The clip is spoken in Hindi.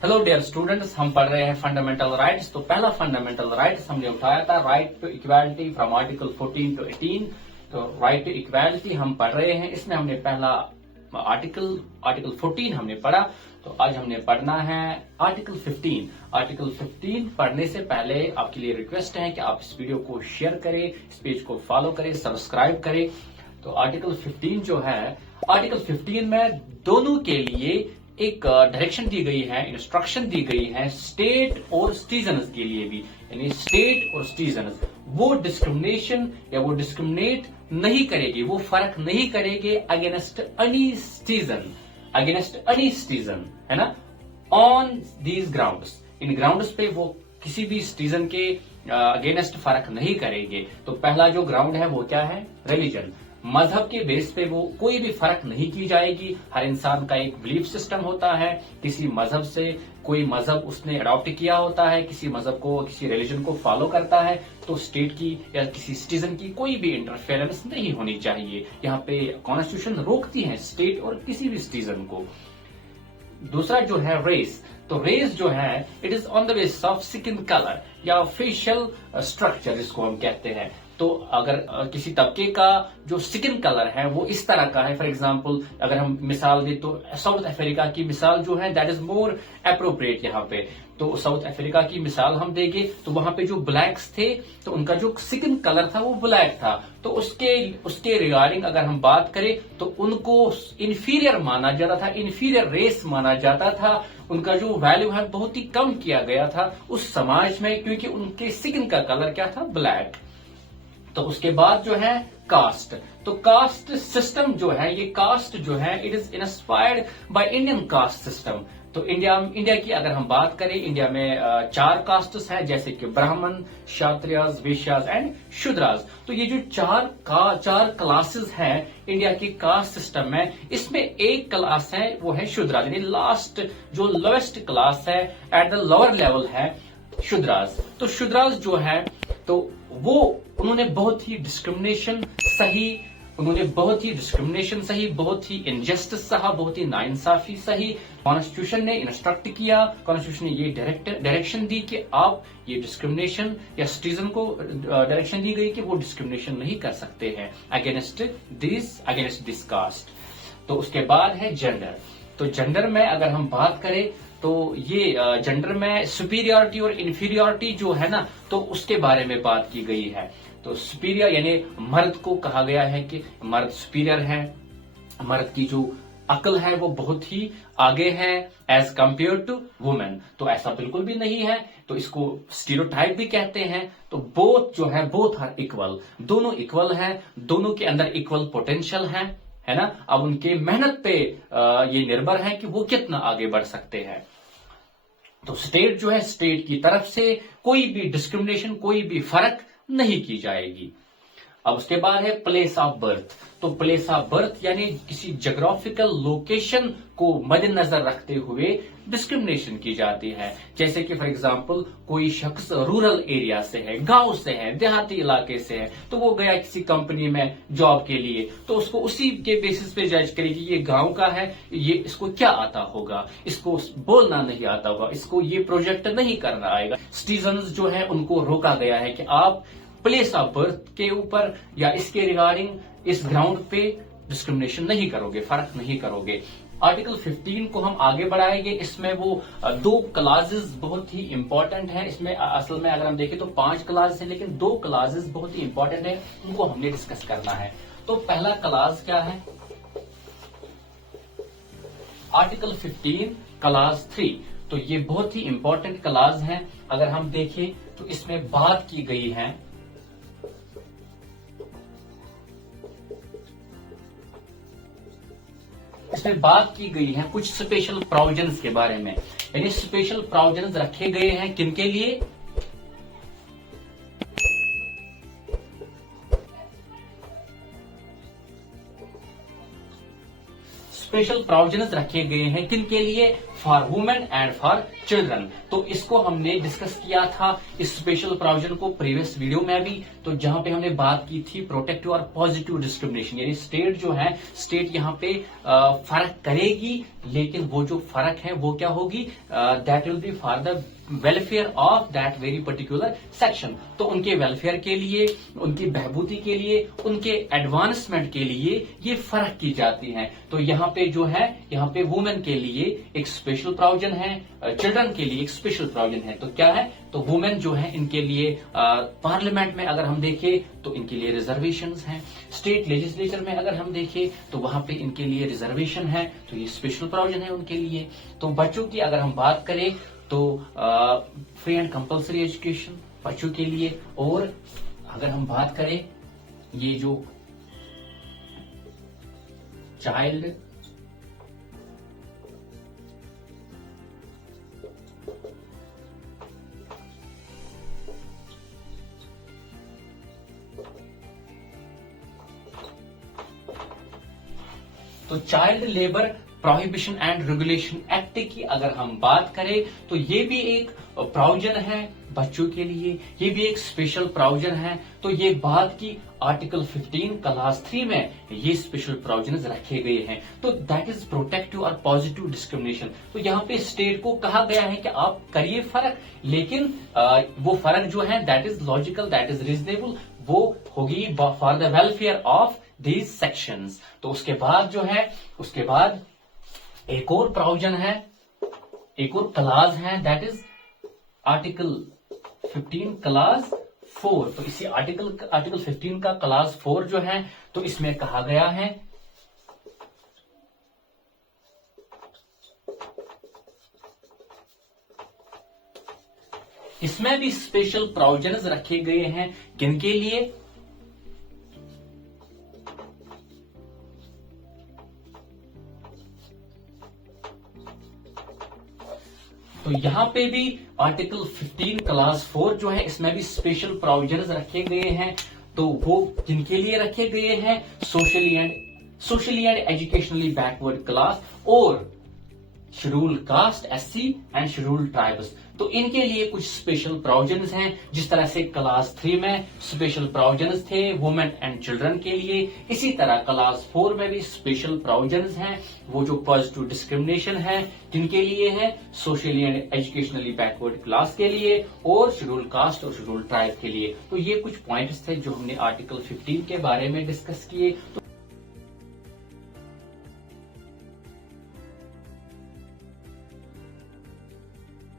हेलो डियर स्टूडेंट्स, हम पढ़ रहे हैं फंडामेंटल राइट्स। तो पहला फंडामेंटल राइट्स हमने उठाया था right to equality from article 14 to 18। तो राइट टू इक्वालिटी हम पढ़ रहे हैं। इसमें हमने पहला आर्टिकल 14 हमने पढ़ा। तो आज हमने पढ़ना है आर्टिकल 15। आर्टिकल 15 पढ़ने से पहले आपके लिए रिक्वेस्ट है कि आप इस वीडियो को शेयर करें, इस पेज को फॉलो करें, सब्सक्राइब करें। तो आर्टिकल 15 जो है, आर्टिकल 15 में दोनों के लिए एक डायरेक्शन दी गई है, इंस्ट्रक्शन दी गई है स्टेट और सिटीजन्स के लिए भी। यानी स्टेट और सिटीजन्स वो डिस्क्रिमिनेशन या वो डिस्क्रिमिनेट नहीं करेगी, वो फर्क नहीं करेगी अगेंस्ट एनी सिटीजन, है ना, on these grounds. In grounds पे वो किसी भी सिटीजन के अगेंस्ट फर्क नहीं करेंगे। तो पहला जो ग्राउंड है वो क्या है? रिलीजन। मजहब के बेस पे वो कोई भी फर्क नहीं की जाएगी। हर इंसान का एक बिलीफ सिस्टम होता है, किसी मजहब से कोई मजहब उसने अडॉप्ट किया होता है, किसी मजहब को, किसी रिलीजन को फॉलो करता है। तो स्टेट की या किसी सिटीजन की कोई भी इंटरफेरेंस नहीं होनी चाहिए। यहाँ पे कॉन्स्टिट्यूशन रोकती है स्टेट और किसी भी सिटीजन को। दूसरा जो है रेस। तो रेस जो है it is on the basis of skin colour या फेशियल स्ट्रक्चर जिसको हम कहते हैं। तो अगर किसी तबके का जो स्किन कलर है वो इस तरह का है, फॉर एग्जांपल अगर हम मिसाल दें तो साउथ अफ्रीका की मिसाल जो है दैट इज मोर अप्रोप्रिएट यहाँ पे। तो साउथ अफ्रीका की मिसाल हम देंगे तो वहां पे जो ब्लैक्स थे तो उनका जो स्किन कलर था वो ब्लैक था। तो उसके रिगार्डिंग अगर हम बात करें तो उनको इंफीरियर माना जाता था, इंफीरियर रेस माना जाता था। उनका जो वैल्यू है बहुत ही कम किया गया था उस समाज में, क्योंकि उनके स्किन का कलर क्या था? ब्लैक। तो उसके बाद जो है कास्ट। तो कास्ट सिस्टम जो है, ये कास्ट जो है it is inspired by Indian caste system. तो इंडिया की अगर हम बात करें, इंडिया में 4 कास्ट्स हैं, जैसे कि ब्राह्मण, क्षत्रियज, वैश्याज एंड शूद्राज। तो ये जो चार क्लासेस हैं इंडिया की कास्ट सिस्टम में, इसमें एक क्लास है वो है शूद्राज, यानी लास्ट जो लोएस्ट क्लास है, एट द लोअर लेवल है शूद्राज। तो शूद्राज जो है तो वो उन्होंने बहुत ही डिस्क्रिमिनेशन सही, बहुत ही इनजस्टिस सहा, बहुत ही नाइंसाफी सही। कॉन्स्टिट्यूशन ने इंस्ट्रक्ट किया, कॉन्स्टिट्यूशन ने ये डायरेक्शन दी कि आप ये डिस्क्रिमिनेशन या सिटीजन को डायरेक्शन दी गई कि वो डिस्क्रिमिनेशन नहीं कर सकते हैं अगेंस्ट दिस कास्ट। तो उसके बाद है जेंडर। तो जेंडर में अगर हम बात करें तो ये जेंडर में सुपीरियरिटी और इंफीरियरिटी जो है ना, तो उसके बारे में बात की गई है। तो सुपीरियर यानी मर्द को कहा गया है कि मर्द सुपीरियर है, मर्द की जो अक्ल है वो बहुत ही आगे है एज कंपेयर टू वुमेन। तो ऐसा बिल्कुल भी नहीं है। तो इसको स्टीरियोटाइप भी कहते हैं। तो बोथ जो है, बोथ आर इक्वल, दोनों इक्वल हैं, दोनों के अंदर इक्वल पोटेंशियल है ना। अब उनके मेहनत पे ये निर्भर है कि वो कितना आगे बढ़ सकते हैं। तो स्टेट जो है, स्टेट की तरफ से कोई भी डिस्क्रिमिनेशन, कोई भी फर्क नहीं की जाएगी। अब उसके बाद है प्लेस ऑफ बर्थ। तो प्लेस ऑफ बर्थ यानी किसी ज्योग्राफिकल लोकेशन को मद्देनजर रखते हुए डिस्क्रिमिनेशन की जाती है। जैसे कि फॉर एग्जांपल कोई शख्स रूरल एरिया से है, गांव से है, देहाती इलाके से है, तो वो गया किसी कंपनी में जॉब के लिए, तो उसको उसी के बेसिस पे जज करे कि ये गांव का है, ये इसको क्या आता होगा, इसको बोलना नहीं आता होगा, इसको ये प्रोजेक्ट नहीं करना आएगा। सिटीजन्स जो है उनको रोका गया है कि आप प्लेस ऑफ बर्थ के ऊपर या इसके रिगार्डिंग इस ग्राउंड पे डिस्क्रिमिनेशन नहीं करोगे, फर्क नहीं करोगे। आर्टिकल 15 को हम आगे बढ़ाएंगे। इसमें वो 2 क्लासेस बहुत ही इंपॉर्टेंट हैं। इसमें असल में अगर हम देखें तो 5 क्लास है, लेकिन 2 क्लासेस बहुत ही इंपॉर्टेंट है, उनको हमने डिस्कस करना है। तो पहला क्लास क्या है? Article 15 class 3। तो ये बहुत ही इंपॉर्टेंट क्लास है। अगर हम देखें तो इसमें बात की गई है कुछ स्पेशल प्रोविजंस के बारे में। यानी स्पेशल प्रोविजंस रखे गए हैं किनके लिए? स्पेशल प्रोविजंस रखे गए हैं किनके लिए? For women and for children. तो इसको हमने डिस्कस किया था इस स्पेशल प्रोविजन को प्रीवियस वीडियो में भी, तो जहां पे हमने बात की थी प्रोटेक्टिव और पॉजिटिव डिस्क्रिमिनेशन, यानी स्टेट जो है स्टेट यहाँ पे फर्क करेगी, लेकिन वो जो फर्क है वो क्या होगी, that will be for the welfare of that very particular section. तो उनके वेलफेयर के लिए, उनकी बहबूदी के लिए, उनके एडवांसमेंट के लिए ये फर्क की जाती हैं। तो यहाँ पे जो है, यहाँ पे वुमेन के लिए एक स्पेशल प्रोविजन है, चिल्ड्रन के लिए एक स्पेशल प्रोविजन है। तो क्या है, तो वुमेन जो है इनके लिए पार्लियामेंट में अगर हम देखें तो इनके लिए रिजर्वेशंस हैं, स्टेट लेजिस्लेचर में अगर हम देखें तो वहां पे इनके लिए रिजर्वेशन है, तो ये स्पेशल प्रोविजन है उनके लिए। तो बच्चों की अगर हम बात करें तो फ्री एंड कंपल्सरी एजुकेशन बच्चों के लिए, और अगर हम बात करें ये जो चाइल्ड तो child labour prohibition and regulation act की अगर हम बात करें तो ये भी एक प्रोविजन है बच्चों के लिए, ये भी एक स्पेशल प्रोविजन है। तो ये बात की आर्टिकल 15 क्लास 3 में ये स्पेशल प्रोविजन रखे गए हैं। तो दैट इज प्रोटेक्टिव और पॉजिटिव डिस्क्रिमिनेशन। तो यहाँ पे स्टेट को कहा गया है कि आप करिए फर्क, लेकिन वो फर्क जो है that is logical, that is reasonable, वो होगी for the welfare of these sections. तो उसके बाद जो है, उसके बाद एक और प्रोविजन है, एक और क्लास है, दैट इज आर्टिकल 15 क्लास 4। तो इसी आर्टिकल 15 का क्लास 4 जो है, तो इसमें कहा गया है इसमें भी स्पेशल प्रोविजंस रखे गए हैं किनके लिए, तो यहां पे भी आर्टिकल 15 क्लास 4 जो है इसमें भी स्पेशल प्रोविजंस रखे गए हैं। तो वो किनके लिए रखे गए हैं, socially and educationally backward class और schedule caste, SC and schedule tribes. तो इनके लिए कुछ स्पेशल प्रोविजंस हैं, जिस तरह से क्लास 3 में स्पेशल प्रोविजंस थे वुमेन एंड चिल्ड्रन के लिए, इसी तरह क्लास 4 में भी स्पेशल प्रोविजंस हैं। वो जो पॉजिटिव डिस्क्रिमिनेशन है किनके लिए है, socially and educationally backward class के लिए और शेड्यूल कास्ट और शेड्यूल ट्राइब के लिए। तो ये कुछ पॉइंट्स थे जो हमने आर्टिकल 15 के बारे में डिस्कस किए। तो